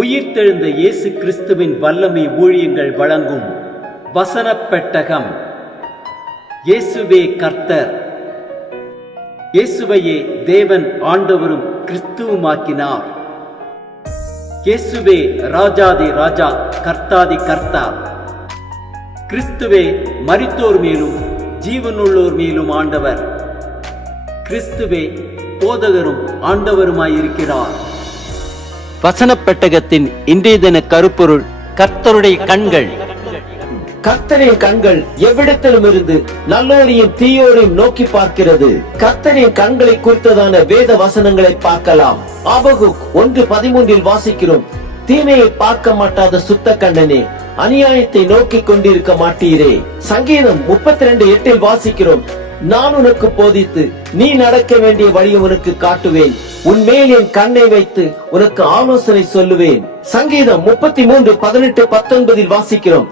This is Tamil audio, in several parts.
உயிர்த்தெழுந்த இயேசு கிறிஸ்துவின் வல்லமை ஊழியங்கள் வழங்கும் வசனப் பெட்டகம். இயேசுவே கர்த்தர். இயேசுவையே தேவன் ஆண்டவரும் கிறிஸ்துவுமாக்கினார். இயேசுவே ராஜாதி ராஜா, கர்த்தாதி கர்த்தா. கிறிஸ்துவே மரித்தோர் மேலும் ஜீவனுள்ளோர் மேலும் ஆண்டவர். கிறிஸ்துவே போதகரும் ஆண்டவருமாயிருக்கிறார். வசனப் பெட்டகத்தின் இன்றைய தின கருப்பொருள்: கர்த்தருடைய கண்கள். கர்த்தரின் கண்கள் எவ்விடத்திலும் இருந்து நல்லோரையும் தீயோரையும் நோக்கி பார்க்கிறது. கர்த்தரின் கண்களை குறித்ததான வேத வசனங்களை பார்க்கலாம். ஆபகுக் 1:13 வாசிக்கிறோம்: தீமையை பார்க்க மாட்டாத சுத்த கண்ணனே, அநியாயத்தை நோக்கி கொண்டிருக்க மாட்டீரே. சங்கீதம் 32:8 வாசிக்கிறோம்: நான் உனக்கு போதித்து நீ நடக்க வேண்டிய வழியை உனக்கு காட்டுவேன், உன் மேல் என் கண்ணை வைத்து உனக்கு ஆலோசனை சொல்லுவேன். சங்கீதம் 33:18-19 வாசிக்கிறோம்: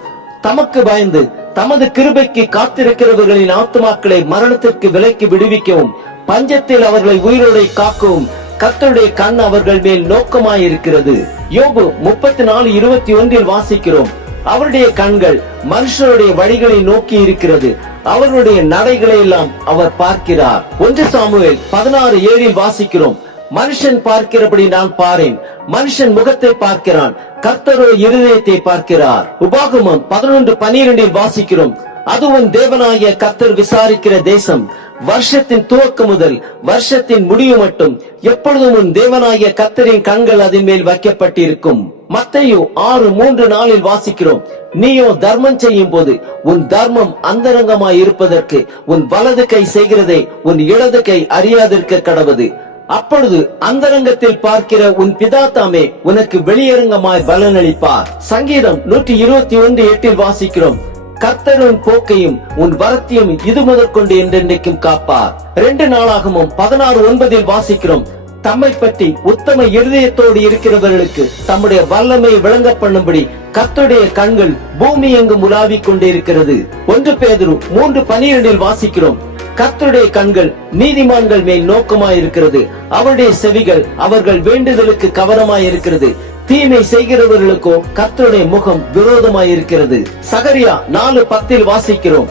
தமக்கு பயந்து தமது கிருபைக்கு காத்திருக்கிறவர்களின் ஆத்துமாக்களை மரணத்திற்கு விலக்கி விடுவிக்கவும், பஞ்சத்தில் அவர்களை உயிரோடை காக்கவும் கர்த்தருடைய கண் அவர்கள் மேல் நோக்கமாயிருக்கிறது. யோபு 34:21 வாசிக்கிறோம்: அவருடைய கண்கள் மனுஷருடைய வழிகளை நோக்கி இருக்கிறது, அவர்களுடைய நடைகளை எல்லாம் அவர் பார்க்கிறார். 1 சாமுவேல் 16:7 வாசிக்கிறோம்: மனுஷன் பார்க்கிறபடி நான் பாரேன், மனுஷன் முகத்தை பார்க்கிறான், கர்த்தரோ இருதயத்தை பார்க்கிறார். உபாகமம் 11:12 வாசிக்கிறோம்: அதுவும் தேவனாகிய கர்த்தர் விசாரிக்கிற தேசம், வருஷத்தின் துவக்கம் முதல் வருஷத்தின் முடிவு மட்டும் எப்பொழுதும் உன் தேவனாகிய கர்த்தரின் கண்கள் அதன் மேல் வைக்கப்பட்டிருக்கும். மத்தேயு 6:3-4 வாசிக்கிறோம்: நீயோ தர்மம் செய்யும் போது உன் தர்மம் அந்தரங்கமாய் இருப்பதற்கு உன் வலது கை செய்கிறதை உன் இடது கை அறியாதிருக்க கடவது. அப்பொழுது அந்தரங்கத்தில் பார்க்கிற உன் பிதா தாமே உனக்கு வெளியரங்கமாய் பலனளிப்பார். சங்கீதம் 121:8 வாசிக்கிறோம்: கர்த்தர் உன் போக்கையும் உன் வரத்தையும் இது முதற்கொண்டு என்றென்றைக்கும் காப்பார். 2 நாளாகமும் 16:9 வாசிக்கிறோம்: தம்மை பற்றி உத்தம இருதயத்தோடு இருக்கிறவர்களுக்கு தம்முடைய வல்லமை விளங்க பண்ணும்படி கர்த்தருடைய கண்கள் பூமி எங்கும் உலாவிக் கொண்டிருக்கிறது. 1 பேதுரு 3:12 வாசிக்கிறோம்: கர்த்தருடைய கண்கள் நீதிமான்கள் மேல் நோக்கமாயிருக்கிறது, அவருடைய செவிகள் அவர்கள் வேண்டுதலுக்கு கவனமாயிருக்கிறது, தீமை செய்கிறவர்களுக்கோ கர்த்தருடைய முகம் விரோதமாயிருக்கிறது. சகரியா 4:10 வாசிக்கிறோம்: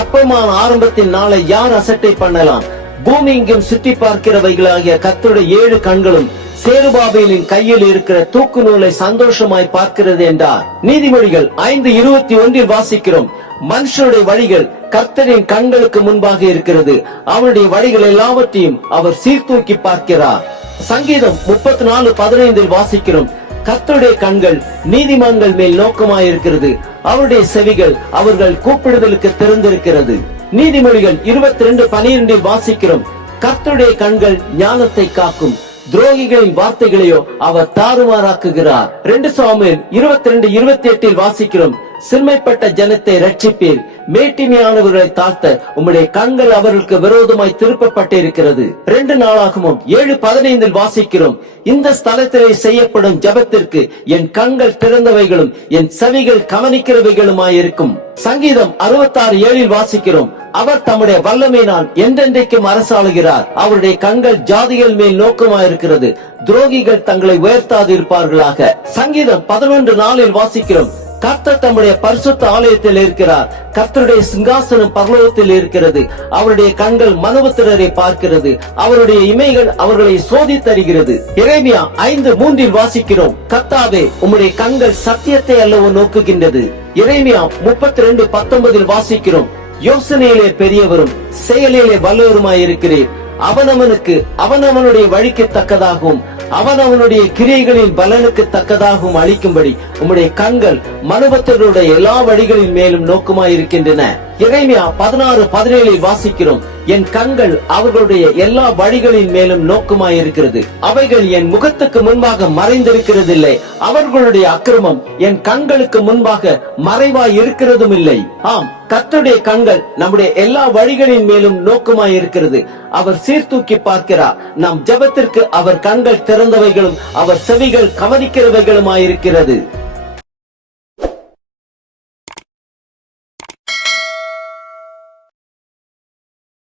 அப்பமான ஆரம்பத்தின் நாளை யார் அசட்டை பண்ணலாம்? பூமி எங்கும் சுற்றி பார்க்கிறவைகளாகிய கர்த்தருடைய 7 கண்களும் சேருபாபேலின் கையில் இருக்கிற தூக்கு நூலை சந்தோஷமாய் பார்க்கிறது என்றார். நீதிமொழிகள் 5:21 வாசிக்கிறோம்: மனுஷருடைய வழிகள் கர்த்தரின் கண்களுக்கு முன்பாக இருக்கிறது, அவருடைய வழிகள் எல்லாவற்றையும் அவர் சீர்தூக்கி பார்க்கிறார். சங்கீதம் 34:15 வாசிக்கிறோம்: கர்த்தருடைய கண்கள் நீதிமான்கள் மேல் நோக்கமாயிருக்கிறது, அவருடைய செவிகள் அவர்கள் கூப்பிடுதலுக்கு திறந்திருக்கிறது. நீதிமொழிகள் 22:12 வாசிக்கிறோம்: கர்த்தருடைய கண்கள் ஞானத்தை காக்கும், துரோகிகளின் வார்த்தைகளையோ அவர் தாறுமாறாக்குகிறார். 2 சாமுவேல் 22:28 வாசிக்கிறோம்: சிறுமைப்பட்ட ஜனத்தை ரட்சிப்பீர், மேட்டிமையானவர்களை தாழ்த்த உம்முடைய கண்கள் அவர்களுக்கு விரோதமாய் திருப்பப்பட்டிருக்கிறது. 2 நாளாகமும் 7:15 வாசிக்கிறோம்: இந்த ஸ்தலத்திலே செய்யப்படும் ஜபத்திற்கு என் கண்கள் திறந்தவைகளும் என் செவிகள் கவனிக்கிறவைகளுமாயிருக்கும். சங்கீதம் 66:7 வாசிக்கிறோம்: அவர் தம்முடைய வல்லமையினால் என்றென்றைக்கும் அரசாளுகிறார், அவருடைய கண்கள் ஜாதிகள் மேல் நோக்கமாயிருக்கிறது, துரோகிகள் தங்களை உயர்த்தாது இருப்பார்களாக. சங்கீதம் 11:4 வாசிக்கிறோம்: கர்த்தர் தம்முடைய பரிசுத்த ஆலயத்தில் இருக்கிறார், கர்த்தருடைய சிங்காசனம் பரலோகத்தில் இருக்கிறது, அவருடைய கண்கள் மனுபுத்திரரை பார்க்கிறது, அவருடைய இமைகள் அவர்களை சோதித்தருகிறது. எரேமியா 5:3 வாசிக்கிறோம்: கர்த்தாவே, உம்முடைய கண்கள் சத்தியத்தை அல்லவோ நோக்குகின்றது. எரேமியா 32:19 வாசிக்கிறோம்: யோசனையிலே பெரியவரும் செயலிலே வல்லவருமாயிருக்கிறீர், அவனவனுக்கு அவனவனுடைய வழிக்கு தக்கதாகவும் அவனவனுடைய கிரியைகளின் பலனுக்கு தக்கதாகவும் அளிக்கும்படி உம்முடைய கண்கள் மனுபுத்திரருடைய எல்லா வழிகளின் மேலும் நோக்கமாயிருக்கின்றன. எரேமியா 16:17 வாசிக்கிறோம்: என் கண்கள் அவர்களுடைய எல்லா வழிகளின் மேலும் நோக்கமாயிருக்கிறது, அவைகள் என் முகத்துக்கு முன்பாக மறைந்திருக்கிறதில்லை, அவர்களுடைய அக்கிரமம் என் கண்களுக்கு முன்பாக மறைவாய் இருக்கிறதும் இல்லை. ஆம், கர்த்தருடைய கண்கள் நம்முடைய எல்லா வழிகளின் மேலும் நோக்கமாயிருக்கிறது. அவர் சீர்தூக்கி பார்க்கிறார். நம் ஜெபத்திற்கு அவர் கண்கள் திறந்தவைகளும் அவர் செவிகள் கவனிக்கிறவைகளுமாயிருக்கிறது.